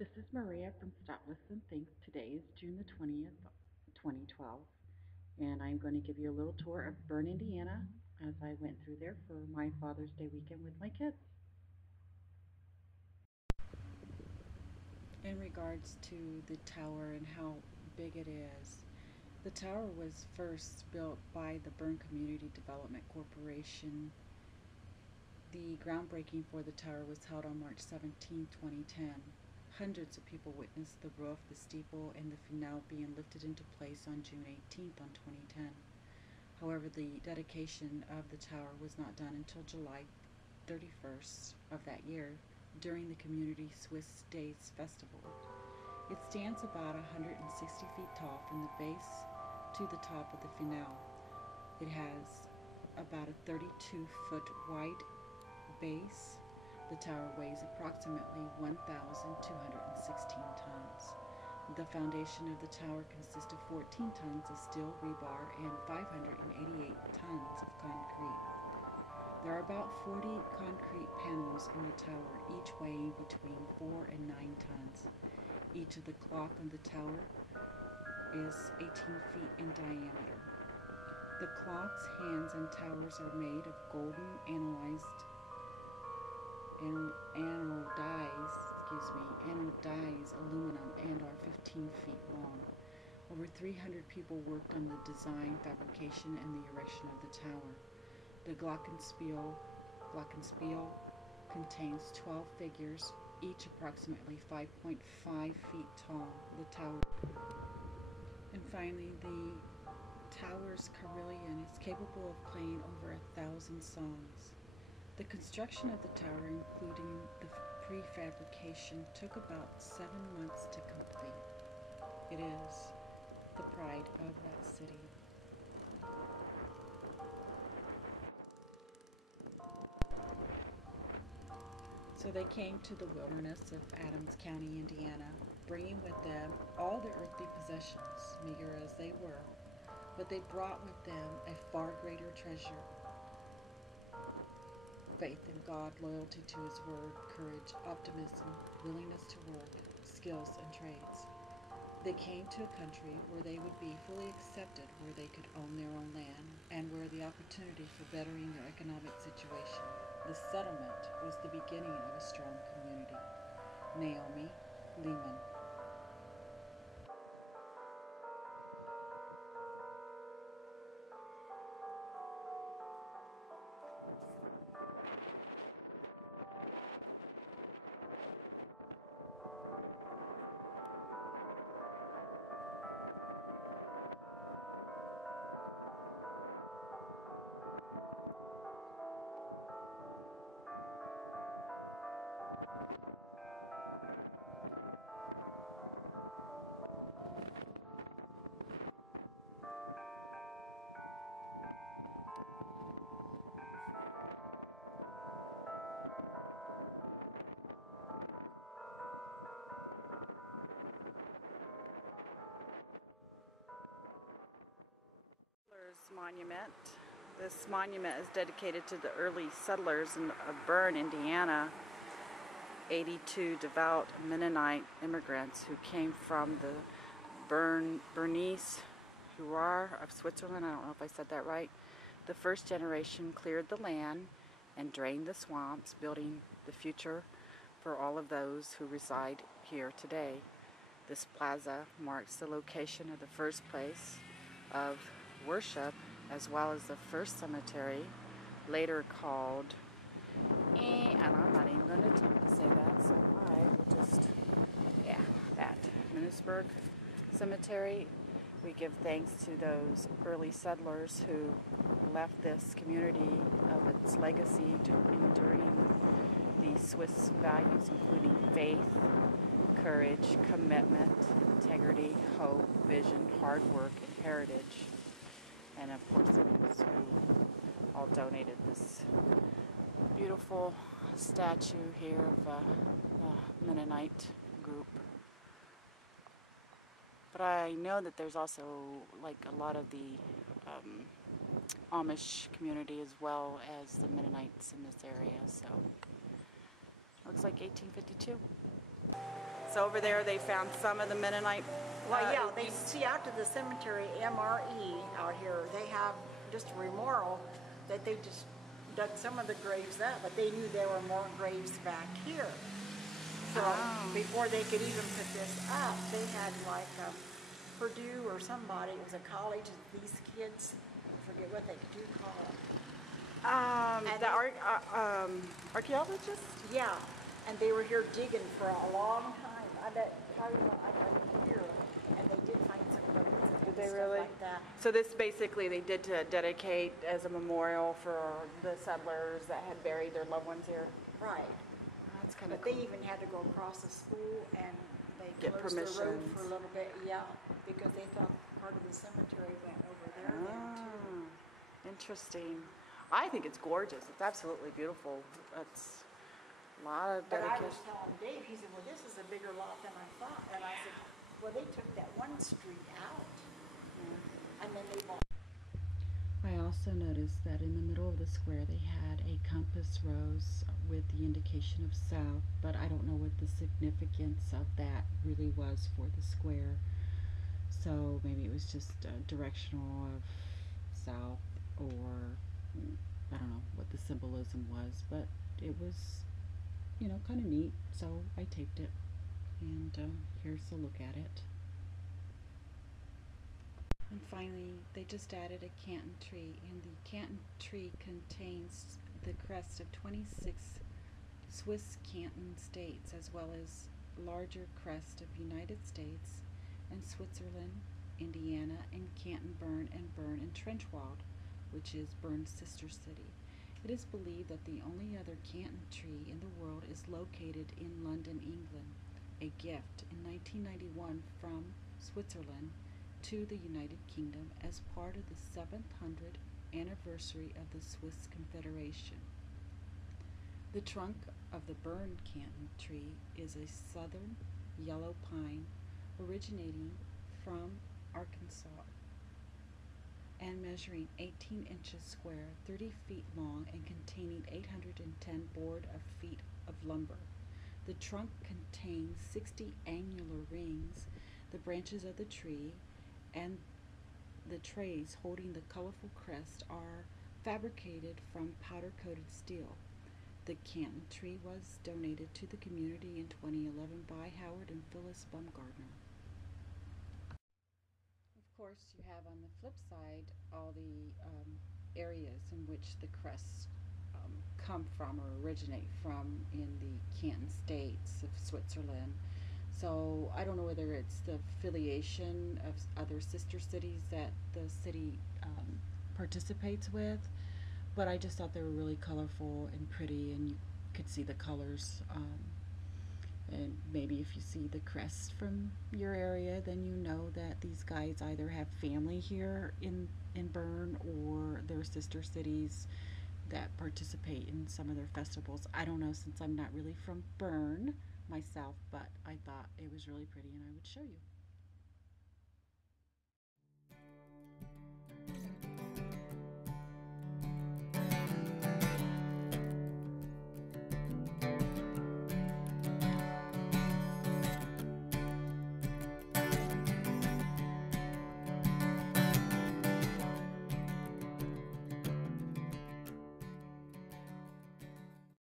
This is Maria from Stotless and Thinks. Today is June the 20th, 2012, and I'm going to give you a little tour of Berne, Indiana, as I went through there for my Father's Day weekend with my kids. In regards to the tower and how big it is, the tower was first built by the Berne Community Development Corporation. The groundbreaking for the tower was held on March 17, 2010. Hundreds of people witnessed the roof, the steeple, and the finial being lifted into place on June 18th on 2010. However, the dedication of the tower was not done until July 31st of that year during the community Swiss Days Festival. It stands about 160 feet tall from the base to the top of the finial. It has about a 32-foot wide base. The tower weighs approximately 1,216 tons. The foundation of the tower consists of 14 tons of steel rebar and 588 tons of concrete. There are about 40 concrete panels in the tower, each weighing between 4 and 9 tons. Each of the clock on the tower is 18 feet in diameter. The clock's hands and towers are made of golden anodized aluminum and are 15 feet long. Over 300 people worked on the design, fabrication, and the erection of the tower. The glockenspiel contains 12 figures, each approximately 5.5 feet tall. The tower, and finally, the tower's carillon is capable of playing over 1,000 songs. The construction of the tower, including the prefabrication, took about 7 months to complete. It is the pride of that city. So they came to the wilderness of Adams County, Indiana, bringing with them all their earthly possessions, meager as they were, but they brought with them a far greater treasure: faith in God, loyalty to His Word, courage, optimism, willingness to work, skills, and trades. They came to a country where they would be fully accepted, where they could own their own land, and where the opportunity for bettering their economic situation. The settlement was the beginning of a strong community. Naomi Lehman. Monument. This monument is dedicated to the early settlers of Berne, Indiana, 82 devout Mennonite immigrants who came from the Bernese Jura of Switzerland. I don't know if I said that right. The first generation cleared the land and drained the swamps, building the future for all of those who reside here today. This plaza marks the location of the first place of worship, as well as the first cemetery, later called, and I'm not even going to attempt to say that, so I will just, that Munnisburg Cemetery. We give thanks to those early settlers who left this community of its legacy, enduring the Swiss values, including faith, courage, commitment, integrity, hope, vision, hard work, and heritage. And of course, those who all donated this beautiful statue here of the Mennonite group. But I know that there's also like a lot of the Amish community as well as the Mennonites in this area. So looks like 1852. So over there they found some of the Mennonite. Well, yeah, they see out to the cemetery, MRE, out here. They have just a memorial that they just dug some of the graves up, but they knew there were more graves back here. So before they could even put this up, they had like Purdue or somebody, it was a college, these kids, I forget what they do call them. Archaeologists? Yeah, and they were here digging for a long time. I bet probably about like a year, and they did find some bones and Did they stuff really? like that. So this basically they did to dedicate as a memorial for the settlers that had buried their loved ones here. Right. That's kind of But cool. they even had to go across the school and they Get closed the road permissions. for a little bit, yeah, because they thought part of the cemetery went over there then too. Interesting. I think it's gorgeous. It's absolutely beautiful. It's a lot of But I was dedication. telling Dave, he said, well, this is a bigger lot than I thought. And I said, well, they took that one street out. And then they bought. I also noticed that in the middle of the square they had a compass rose with the indication of south, but I don't know what the significance of that really was for the square. So maybe it was just directional of south, or I don't know what the symbolism was, but it was, kind of neat. So I taped it, and here's a look at it. And finally, they just added a Canton tree, and the Canton tree contains the crest of 26 Swiss canton states, as well as larger crest of United States and Switzerland, Indiana, and Canton, Berne, and Berne and Trenchwald, which is Berne's sister city. It is believed that the only other Canton tree in the world is located in London, England, a gift in 1991 from Switzerland to the United Kingdom as part of the 700th anniversary of the Swiss Confederation. The trunk of the Berne Canton tree is a southern yellow pine originating from Arkansas and measuring 18 inches square, 30 feet long, and containing 810 board of feet of lumber. The trunk contains 60 annular rings. The branches of the tree and the trays holding the colorful crest are fabricated from powder-coated steel. The Canton tree was donated to the community in 2011 by Howard and Phyllis Baumgartner. Of course, you have on the flip side all the areas in which the crests come from or originate from in the Canton states of Switzerland. So I don't know whether it's the affiliation of other sister cities that the city participates with, but I just thought they were really colorful and pretty, and you could see the colors. And maybe if you see the crest from your area, then you know that these guys either have family here in Berne, or their sister cities that participate in some of their festivals. I don't know, since I'm not really from Berne myself, but I thought it was really pretty and I would show you.